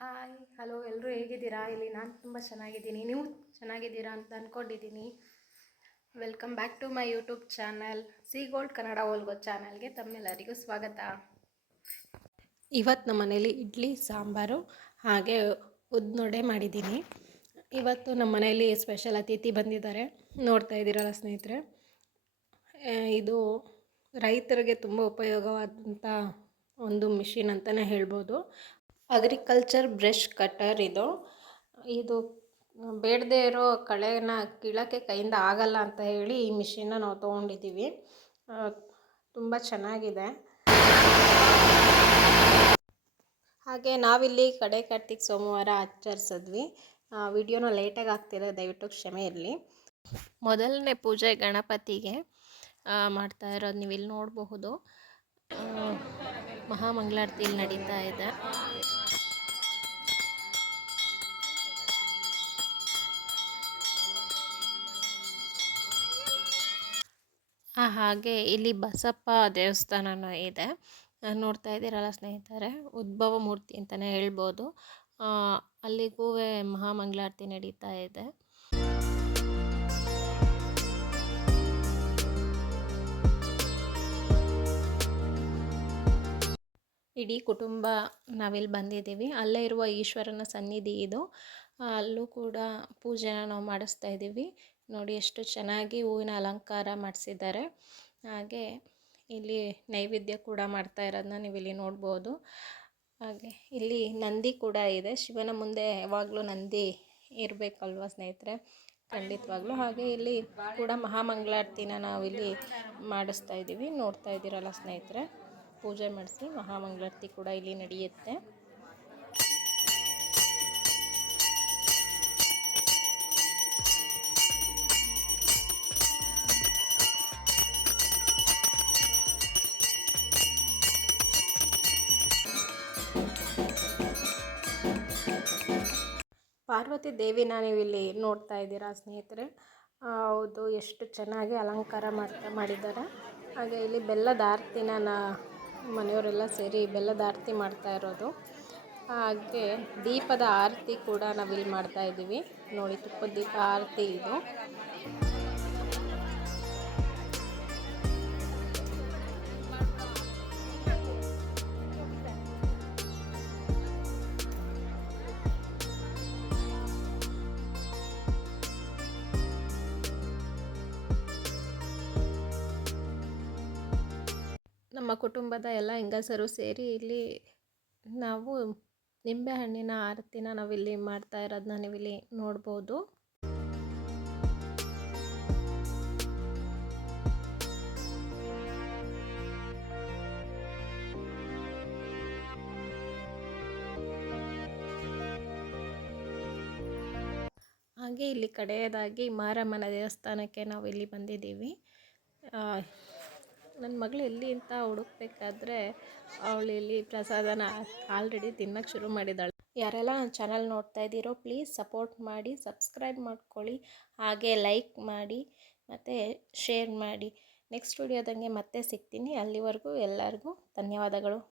Hi hello ಎಲ್ಲರೂ ಹೇಗಿದ್ದೀರಾ? ಇಲ್ಲಿ ನಾನು ತುಂಬ ಚೆನ್ನಾಗಿದ್ದೀನಿ. ನೀವು ಚೆನ್ನಾಗಿದ್ದೀರಾ ಅಂತ ಅಂದ್ಕೊಂಡಿದ್ದೀನಿ welcome back to my YouTube channel C Gold Kannada ಓಲ್ಗೋ ಚಾನಲ್ಗೆ ತಮ್ಮೆಲ್ಲರಿಗೂ ಸ್ವಾಗತ. ಇವತ್ತು ನಮ್ಮ ಮನೇಲಿ ಇಡ್ಲಿ, ಸಾಂಬಾರು ಹಾಗೆ ಉದ್ನೊಡೆ ಮಾಡಿದ್ದೀನಿ. ಇವತ್ತು ನಮ್ಮ ಮನೆಯಲ್ಲಿ ಸ್ಪೆಷಲ್ ಅತಿಥಿ ಬಂದಿದ್ದಾರೆ. ನೋಡ್ತಾ ಇದ್ದೀರಲ್ಲ ಸ್ನೇಹಿತರೆ. ಇದು ರೈತರಿಗೆ ತುಂಬ ಉಪಯೋಗವಾದಂಥ ಒಂದು ಮಿಷಿನ್ ಅಂತಲೇ ಹೇಳ್ಬೋದು. ಅಗ್ರಿಕಲ್ಚರ್ ಬ್ರಷ್ ಕಟ್ಟರ್ ಇದು. ಇದು ಬೇಡದೇ ಇರೋ ಕಳೆನ ಕೀಳೋಕ್ಕೆ ಕೈಯಿಂದ ಆಗಲ್ಲ ಅಂತ ಹೇಳಿ ಈ ಮಿಷಿನ್ನ ನಾವು ತೊಗೊಂಡಿದ್ದೀವಿ. ತುಂಬ ಚೆನ್ನಾಗಿದೆ. ಹಾಗೆ ನಾವಿಲ್ಲಿ ಕಡೆ ಕಾರ್ತಿಕ್ ಸೋಮವಾರ ಆಚರಿಸಿದ್ವಿ. ವಿಡಿಯೋನ ಲೇಟಾಗಿ ಆಗ್ತಿದೆ ದಯವಿಟ್ಟು ಕ್ಷಮೆ ಇರಲಿ. ಮೊದಲನೇ ಪೂಜೆ ಗಣಪತಿಗೆ ಮಾಡ್ತಾ ಇರೋದು ನೀವು ಇಲ್ಲಿ ನೋಡಬಹುದು. ಮಹಾಮಂಗಳಾರತಿ ಇಲ್ಲಿ ನಡೀತಾ ಇದೆ. ಹಾಗೆ ಇಲ್ಲಿ ಬಸಪ್ಪ ದೇವಸ್ಥಾನನೂ ಇದೆ. ನೋಡ್ತಾ ಇದ್ದೀರಲ್ಲ ಸ್ನೇಹಿತರೆ, ಉದ್ಭವ ಮೂರ್ತಿ ಅಂತಲೇ ಹೇಳ್ಬೋದು. ಅಲ್ಲಿಗೂ ಮಹಾಮಂಗಳಾರತಿ ನಡೀತಾ ಇದೆ. ಇಡೀ ಕುಟುಂಬ ನಾವಿಲ್ಲಿ ಬಂದಿದ್ದೀವಿ. ಅಲ್ಲೇ ಇರುವ ಈಶ್ವರನ ಸನ್ನಿಧಿ ಇದು. ಅಲ್ಲೂ ಕೂಡ ಪೂಜೆನ ನಾವು ಮಾಡಿಸ್ತಾ ಇದ್ದೀವಿ. ನೋಡಿ ಎಷ್ಟು ಚೆನ್ನಾಗಿ ಹೂವಿನ ಅಲಂಕಾರ ಮಾಡಿಸಿದ್ದಾರೆ. ಹಾಗೆ ಇಲ್ಲಿ ನೈವೇದ್ಯ ಕೂಡ ಮಾಡ್ತಾ ಇರೋದನ್ನ ನೀವು ಇಲ್ಲಿ ನೋಡ್ಬೋದು. ಹಾಗೆ ಇಲ್ಲಿ ನಂದಿ ಕೂಡ ಇದೆ. ಶಿವನ ಮುಂದೆ ಯಾವಾಗಲೂ ನಂದಿ ಇರಬೇಕಲ್ವ ಸ್ನೇಹಿತರೆ? ಖಂಡಿತವಾಗ್ಲೂ. ಹಾಗೆ ಇಲ್ಲಿ ಕೂಡ ಮಹಾಮಂಗಳಾರತಿನ ನಾವಿಲ್ಲಿ ಮಾಡಿಸ್ತಾ ಇದ್ದೀವಿ. ನೋಡ್ತಾ ಇದ್ದೀರಲ್ಲ ಸ್ನೇಹಿತರೆ? ಪೂಜೆ ಮಾಡಿಸಿ ಮಹಾಮಂಗಳಾರತಿ ಕೂಡ ಇಲ್ಲಿ ನಡೆಯುತ್ತೆ. ಪಾರ್ವತಿ ದೇವಿನ ನೀವು ಇಲ್ಲಿ ನೋಡ್ತಾ ಇದ್ದೀರಾ ಸ್ನೇಹಿತರೆ. ಹೌದು, ಎಷ್ಟು ಚೆನ್ನಾಗಿ ಅಲಂಕಾರ ಮಾಡ್ತಾ ಮಾಡಿದ್ದಾರೆ. ಹಾಗೆ ಇಲ್ಲಿ ಬೆಲ್ಲದ ಆರತಿನ ಮನೆಯವರೆಲ್ಲ ಸೇರಿ ಬೆಲ್ಲದ ಆರತಿ ಮಾಡ್ತಾ ಇರೋದು. ಹಾಗೆ ದೀಪದ ಆರತಿ ಕೂಡ ನಾವಿಲ್ಲಿ ಮಾಡ್ತಾ ಇದ್ದೀವಿ. ನೋಡಿ ತುಪ್ಪದ ದೀಪ, ಆರತಿ ಇದು. ನಮ್ಮ ಕುಟುಂಬದ ಎಲ್ಲ ಹೆಂಗಸರು ಸೇರಿ ಇಲ್ಲಿ ನಾವು ನಿಂಬೆ ಹಣ್ಣಿನ ಆರತಿನ ನಾವಿಲ್ಲಿ ಮಾಡ್ತಾ ಇರೋದನ್ನ ನೀವಿಲ್ಲಿ ನೋಡ್ಬೋದು. ಹಾಗೆ ಇಲ್ಲಿ ಕಡೆಯದಾಗಿ ಮಾರಮ್ಮನ ದೇವಸ್ಥಾನಕ್ಕೆ ನಾವು ಇಲ್ಲಿ ಬಂದಿದ್ದೀವಿ ನನ್ನ ಮಗಳು ಎಲ್ಲಿ ಅಂತ ಹುಡುಕ್ಬೇಕಾದ್ರೆ ಅವಳು ಇಲ್ಲಿ ಪ್ರಸಾದನ ಆಲ್ರೆಡಿ ತಿನ್ನೋಕೆ ಶುರು ಮಾಡಿದ್ದಾಳೆ ಯಾರೆಲ್ಲ ನನ್ನ ಚಾನಲ್ ನೋಡ್ತಾ ಇದ್ದೀರೋ ಪ್ಲೀಸ್ ಸಪೋರ್ಟ್ ಮಾಡಿ ಸಬ್ಸ್ಕ್ರೈಬ್ ಮಾಡ್ಕೊಳ್ಳಿ, ಹಾಗೆ ಲೈಕ್ ಮಾಡಿ, ಮತ್ತು ಶೇರ್ ಮಾಡಿ. ನೆಕ್ಸ್ಟ್ ವಿಡಿಯೋದಂಗೆ ಮತ್ತೆ ಸಿಗ್ತೀನಿ. ಅಲ್ಲಿವರೆಗೂ ಎಲ್ಲರಿಗೂ ಧನ್ಯವಾದಗಳು.